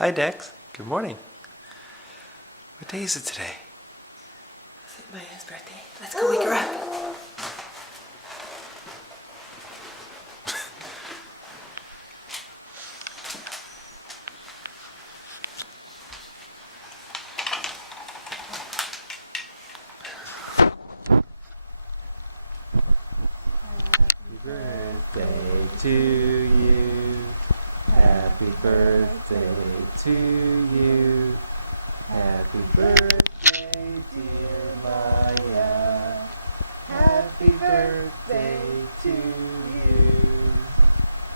Hi, Dex. Good morning. What day is it today? Is it Maya's birthday? Let's go wake her up. Happy birthday to you. Happy birthday to you. Happy birthday, dear Maya. Happy birthday to you.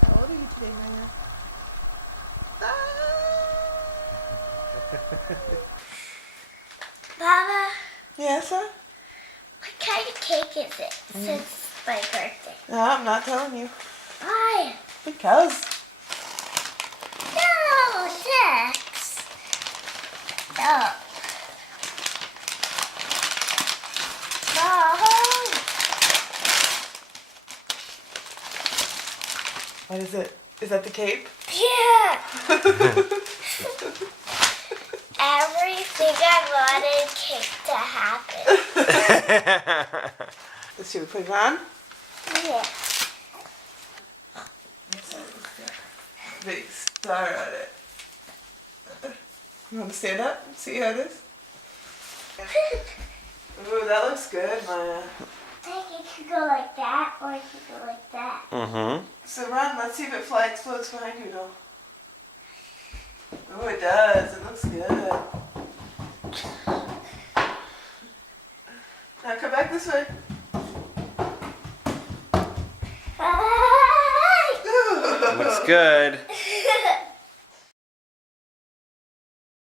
How old are you today, Maya? Mama, Yes, sir? what kind of cake is it since my birthday? No, I'm not telling you. Why? Because. No, Dex. No. Mom. What is it? Is that the cape? Yeah. Everything I wanted cake to happen. Should we put it on? Yeah. Big star on it. You want to stand up and see how it is? Ooh, that looks good, Maya. I think it could go like that or it could go like that. Mm-hmm. So run, let's see if it floats behind you, doll. Ooh, it does. It looks good. Now come back this way. Looks good.